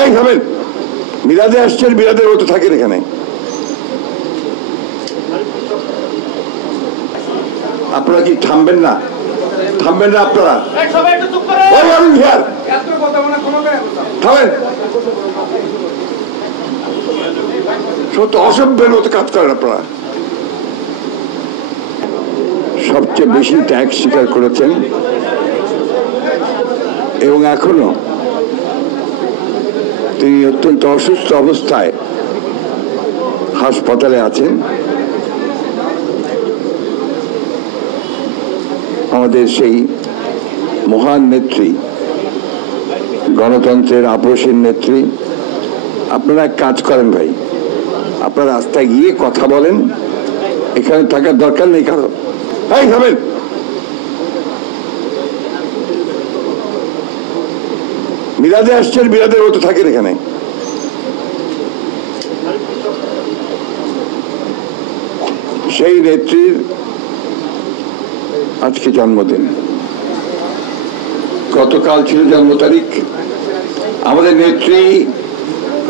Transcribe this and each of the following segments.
এই খাবেন মিলাদে আসছেন, মিলাদের মতো থাকেন এখানে। আপনারা কি থামবেন না? থামবেন না আপনারা? থামেন, সত্য অসভ্যের মতো কাজ করেন আপনারা। সবচেয়ে বেশি ত্যাগ স্বীকার করেছেন এবং এখনো তিনি অত্যন্ত অসুস্থ অবস্থায় হাসপাতালে আছেন। আমাদের সেই মহান নেত্রী, গণতন্ত্রের আপসীন নেত্রী। আপনারা এক কাজ করেন ভাই, আপনারা রাস্তায় গিয়ে কথা বলেন, এখানে থাকার দরকার নেই কারো। এই খাবেন মিলাদে আসছেন, মিলাদের মতো থাকেন এখানে। সেই নেত্রীর আজকে জন্মদিন, গতকাল ছিল জন্ম তারিখ। আমাদের নেত্রী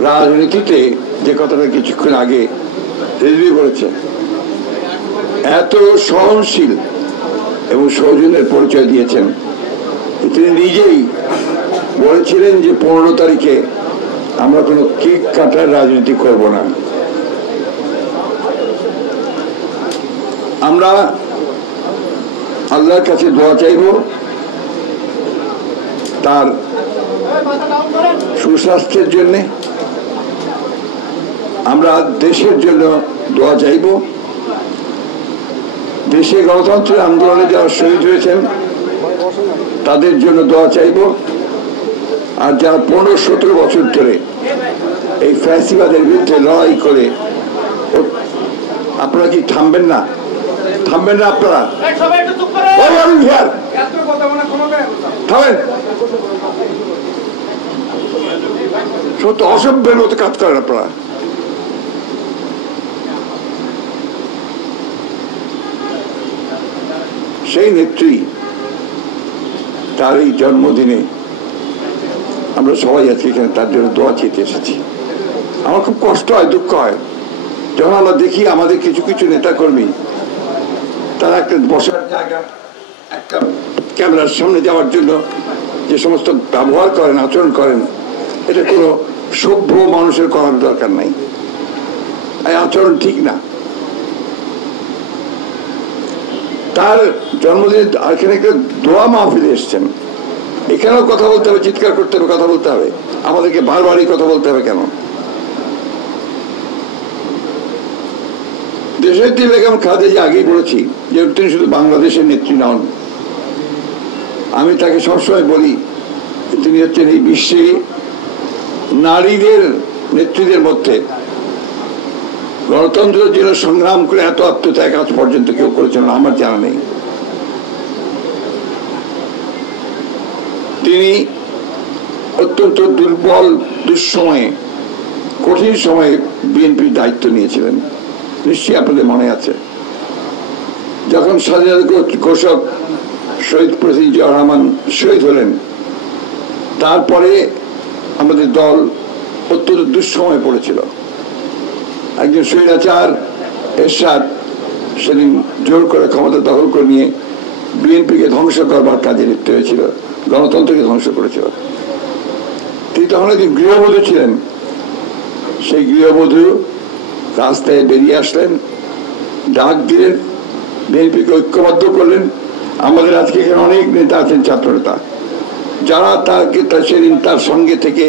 রাজনীতিতে যে কথাটা কিছুক্ষণ আগে রিভিউ করেছে, এত সহনশীল এবং সৌজন্যের পরিচয় দিয়েছেন। তিনি নিজেই বলেছিলেন যে 15 তারিখে আমরা কোনো কেক কাটার রাজনীতি করব না। আমরা আল্লাহর কাছে দোয়া চাইব তার সুস্বাস্থ্যের জন্য, আমরা দেশের জন্য দোয়া চাইব, দেশে গণতন্ত্রের আন্দোলনে যারা শহীদ হয়েছেন তাদের জন্য দোয়া চাইব, আর যারা 15-17 বছর ধরে এই ফ্যাসিবাদের বিরুদ্ধে লড়াই করে। আপনারা কি থামবেন না? থামবেন না আপনারা? থামেন, সত্য অসভ্যের মতো কাজ করেন আপনারা। সেই নেত্রী তার এই জন্মদিনে আমরা সবাই আছি এখানে তার জন্য দোয়া চেতে এসেছি। আমার খুব কষ্ট হয়, দুঃখ হয় যখন আমরা দেখি আমাদের কিছু কিছু নেতাকর্মী তারা একটা বসার জায়গা, একটা ক্যামেরার সামনে যাওয়ার জন্য যে সমস্ত ব্যবহার করেন, আচরণ করেন, এটা কোনো সভ্য মানুষের করার দরকার নাই। এই আচরণ ঠিক না। তার জন্মদিন এখানে একটা দোয়া মাহফিলে এসছেন, এখানেও কথা বলতে হবে, চিৎকার করতে হবে, কথা বলতে হবে। আমাদেরকে বারবারই কথা বলতে হবে কেন? দেশনেত্রী বেগম খালেদা আগেই বলেছি যে তিনি শুধু বাংলাদেশের নেত্রী নন, আমি তাকে সবসময় বলি তিনি হচ্ছেন এই বিশ্বে নারীদের নেত্রীদের মধ্যে। গণতন্ত্রের জন্য সংগ্রাম করে এত আত্মত্যাগ আজ পর্যন্ত কেউ করেছেন আমার জানা নেই। তিনি অত্যন্ত দুর্বল, দুঃসময়ে, কঠিন সময়ে বিএনপির দায়িত্ব নিয়েছিলেন। নিশ্চয়ই আপনাদের মনে আছে, যখন স্বাধীনতা ঘোষক শহীদ প্রেসিডেন্ট জিয়াউর রহমান শহীদ হলেন, তারপরে আমাদের দল অত্যন্ত দুঃসময়ে পড়েছিল। একজন স্বৈরাচার এরশাদ সেদিন জোর করে ক্ষমতা দখল করে নিয়ে বিএনপিকে ধ্বংস করবার কাজে লিপ্ত হয়েছিল, গণতন্ত্রকে ধ্বংস করেছিল। তিনি তখন একজন গৃহবধূ ছিলেন। সেই গৃহবধূ রাস্তায় বেরিয়ে আসলেন, ডাক দিলেন, বিএনপিকে ঐক্যবদ্ধ করলেন। আমাদের আজকে এখানে অনেক নেতা আছেন, ছাত্রনেতা, যারা সেদিন তার সঙ্গে থেকে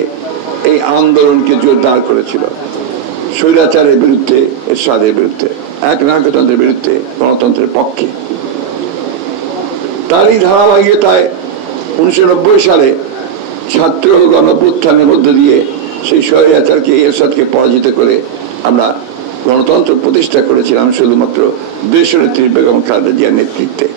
এই আন্দোলনকে জোরদার করেছিল, স্বৈরাচারের বিরুদ্ধে, এরশাদের বিরুদ্ধে, একনায়কতন্ত্রের বিরুদ্ধে, গণতন্ত্রের পক্ষে। তারই ধারাবাহিকতায় 1990 সালে ছাত্র গণঅভ্যুত্থানের মধ্য দিয়ে সেই স্বৈরাচারকে, এরশাদকে পরাজিত করে আমরা গণতন্ত্র প্রতিষ্ঠা করেছিলাম শুধুমাত্র দেশনেত্রী বেগম খালেদা জিয়ার নেতৃত্বে।